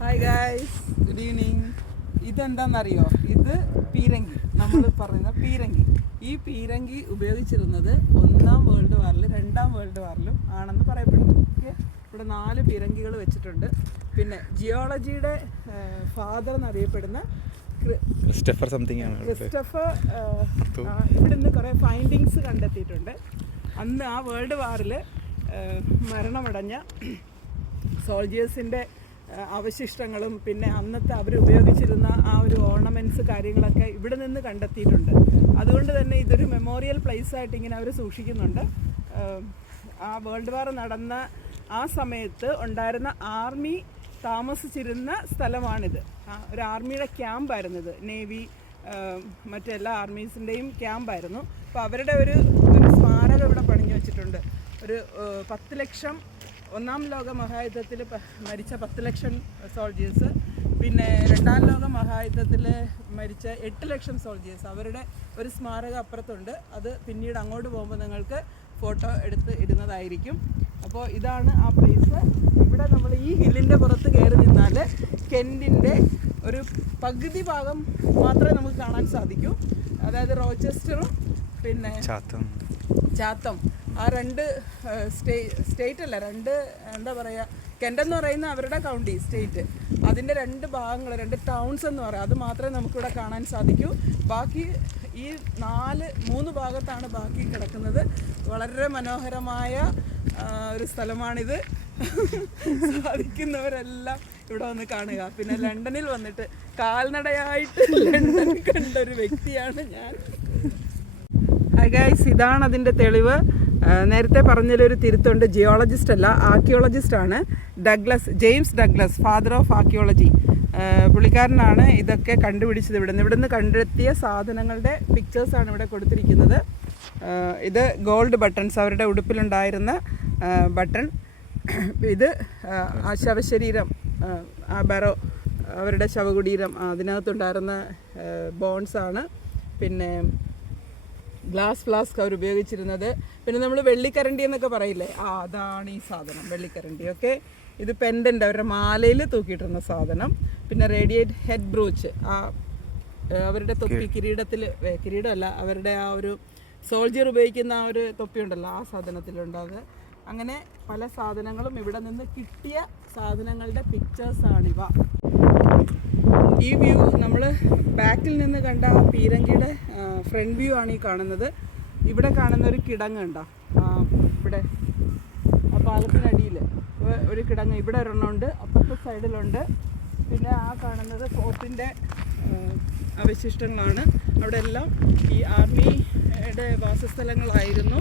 Hi guys, good evening. ഇതെന്താണെന്നറിയോ? ഇത് പീരങ്കി, നമ്മൾ പറയുന്ന പീരങ്കി. ഈ പീരങ്കി ഉപയോഗിച്ചിരുന്നത് 1-ാം വേൾഡ് വാറിൽ 2-ാം വേൾഡ് വാറിലും ആണെന്ന് പറയപ്പെടുന്നു. ഓക്കെ, ഇവിടെ 4 പീരങ്കികൾ വെച്ചിട്ടുണ്ട്. പിന്നെ ജിയോളജിയുടെ ഫാദർ എന്നറിയപ്പെടുന്ന ക്രിസ്റ്റഫർ ഇവിടുന്ന് കുറേ ഫൈൻഡിങ്സ് കണ്ടെത്തിയിട്ടുണ്ട്. അന്ന് ആ വേൾഡ് വാറിൽ മരണമടഞ്ഞ സോൾജേഴ്സിൻ്റെ അവശിഷ്ടങ്ങളും പിന്നെ അന്നത്തെ അവർ ഉപയോഗിച്ചിരുന്ന ആ ഒരു ഓർണമെൻറ്റ്സ് കാര്യങ്ങളൊക്കെ ഇവിടെ നിന്ന് കണ്ടെത്തിയിട്ടുണ്ട്. അതുകൊണ്ട് തന്നെ ഇതൊരു മെമ്മോറിയൽ പ്ലേസ് ആയിട്ട് ഇങ്ങനെ അവർ സൂക്ഷിക്കുന്നുണ്ട്. ആ വേൾഡ് വാർ നടന്ന ആ സമയത്ത് ഉണ്ടായിരുന്ന ആർമി താമസിച്ചിരുന്ന സ്ഥലമാണിത്. ഒരു ആർമിയുടെ ക്യാമ്പായിരുന്നു ഇത്. നേവി മറ്റെല്ലാ ആർമീസിൻ്റെയും ക്യാമ്പായിരുന്നു. അപ്പോൾ അവരുടെ ഒരു സ്മാരകം ഇവിടെ പണിഞ്ഞു വെച്ചിട്ടുണ്ട്. ഒരു 10 ലക്ഷം 1-ാം ലോക മഹായുദ്ധത്തിൽ മരിച്ച 10 ലക്ഷം സോൾജേഴ്സ്, പിന്നെ 2-ാം ലോക മഹായുദ്ധത്തിൽ മരിച്ച 8 ലക്ഷം സോൾജേഴ്സ്, അവരുടെ ഒരു സ്മാരകം അപ്പുറത്തുണ്ട്. അത് പിന്നീട് അങ്ങോട്ട് പോകുമ്പോൾ നിങ്ങൾക്ക് ഫോട്ടോ എടുത്ത് ഇടുന്നതായിരിക്കും. അപ്പോൾ ഇതാണ് ആ പ്ലേസ്. ഇവിടെ നമ്മൾ ഈ ഹില്ലിൻ്റെ പുറത്ത് കയറി നിന്നാൽ കെൻറ്റിൻ്റെ ഒരു പകുതി ഭാഗം മാത്രമേ നമുക്ക് കാണാൻ സാധിക്കൂ. അതായത് റോച്ചസ്റ്ററും പിന്നെ ചാത്തം, ആ 2 സ്റ്റേറ്റ് അല്ല, 2 എന്താ പറയുക, കെൻ്റ് എന്ന് പറയുന്ന അവരുടെ കൗണ്ടി സ്റ്റേറ്റ്, അതിൻ്റെ 2 ഭാഗങ്ങൾ, 2 ടൗൺസ് എന്ന് പറയാം, അത് മാത്രമേ നമുക്കിവിടെ കാണാൻ സാധിക്കൂ. ബാക്കി ഈ 3 ഭാഗത്താണ് ബാക്കി കിടക്കുന്നത്. വളരെ മനോഹരമായ ഒരു സ്ഥലമാണിത്. സാധിക്കുന്നവരെല്ലാം ഇവിടെ വന്ന് കാണുക. പിന്നെ ലണ്ടനിൽ വന്നിട്ട് കാൽനടയായിട്ട് ലണ്ടൻ കണ്ട ഒരു വ്യക്തിയാണ് ഞാൻ. ഹായ് ഗൈസ്, ഇതാണ് അതിൻ്റെ തെളിവ്. നേരത്തെ പറഞ്ഞതിലൊരു തിരുത്തുണ്ട്. ജിയോളജിസ്റ്റ് അല്ല, ആർക്കിയോളജിസ്റ്റാണ്. James Douglas, father of archaeology. പുള്ളിക്കാരനാണ് ഇതൊക്കെ കണ്ടുപിടിച്ചത്. ഇവിടുന്ന് കണ്ടെത്തിയ സാധനങ്ങളുടെ പിക്ചേഴ്സാണ് ഇവിടെ കൊടുത്തിരിക്കുന്നത്. ഇത് ഗോൾഡ് ബട്ടൺസ്, അവരുടെ ഉടുപ്പിലുണ്ടായിരുന്ന ബട്ടൺ. ഇത് ആ ശവശരീരം, ആ ബറോ, അവരുടെ ശവകുടീരം, അതിനകത്തുണ്ടായിരുന്ന ബോൺസാണ്. പിന്നെ ഗ്ലാസ് ഫ്ലാസ്ക് അവർ ഉപയോഗിച്ചിരുന്നത്. പിന്നെ നമ്മൾ വെള്ളിക്കരണ്ടി എന്നൊക്കെ പറയില്ലേ, അതാണ് ഈ സാധനം, വെള്ളിക്കരണ്ടി. ഓക്കെ, ഇത് പെൻഡൻ്റ്, അവരുടെ മാലയിൽ തൂക്കിയിട്ടിരുന്ന സാധനം. പിന്നെ റേഡിയേറ്റ് ഹെഡ് ബ്രൂച്ച്, അവരുടെ തൊപ്പി, കിരീടമല്ല, അവരുടെ ആ ഒരു സോൾജിയർ ഉപയോഗിക്കുന്ന ആ ഒരു തൊപ്പി ഉണ്ടല്ലോ, ആ സാധനത്തിലുണ്ടാകുക. അങ്ങനെ പല സാധനങ്ങളും ഇവിടെ നിന്ന് കിട്ടിയ സാധനങ്ങളുടെ പിക്ചേഴ്സാണിവ. ഈ വ്യൂ നമ്മൾ ബാക്കിൽ നിന്ന് കണ്ട ആ പീരങ്കിയുടെ ഫ്രണ്ട് വ്യൂ ആണ് ഈ കാണുന്നത്. ഇവിടെ കാണുന്ന ഒരു കിടങ്ങ് ഉണ്ടോ, ഇവിടെ ആ പാലത്തിനടിയിൽ ഒരു കിടങ്ങ്, ഇവിടെ ഒരെണ്ണമുണ്ട്, അപ്പുറത്തെ സൈഡിലുണ്ട്. പിന്നെ ആ കാണുന്നത് ഫോർട്ടിൻ്റെ അവശിഷ്ടങ്ങളാണ്. അവിടെ എല്ലാം ഈ ആർമിയുടെ വാസസ്ഥലങ്ങളായിരുന്നു.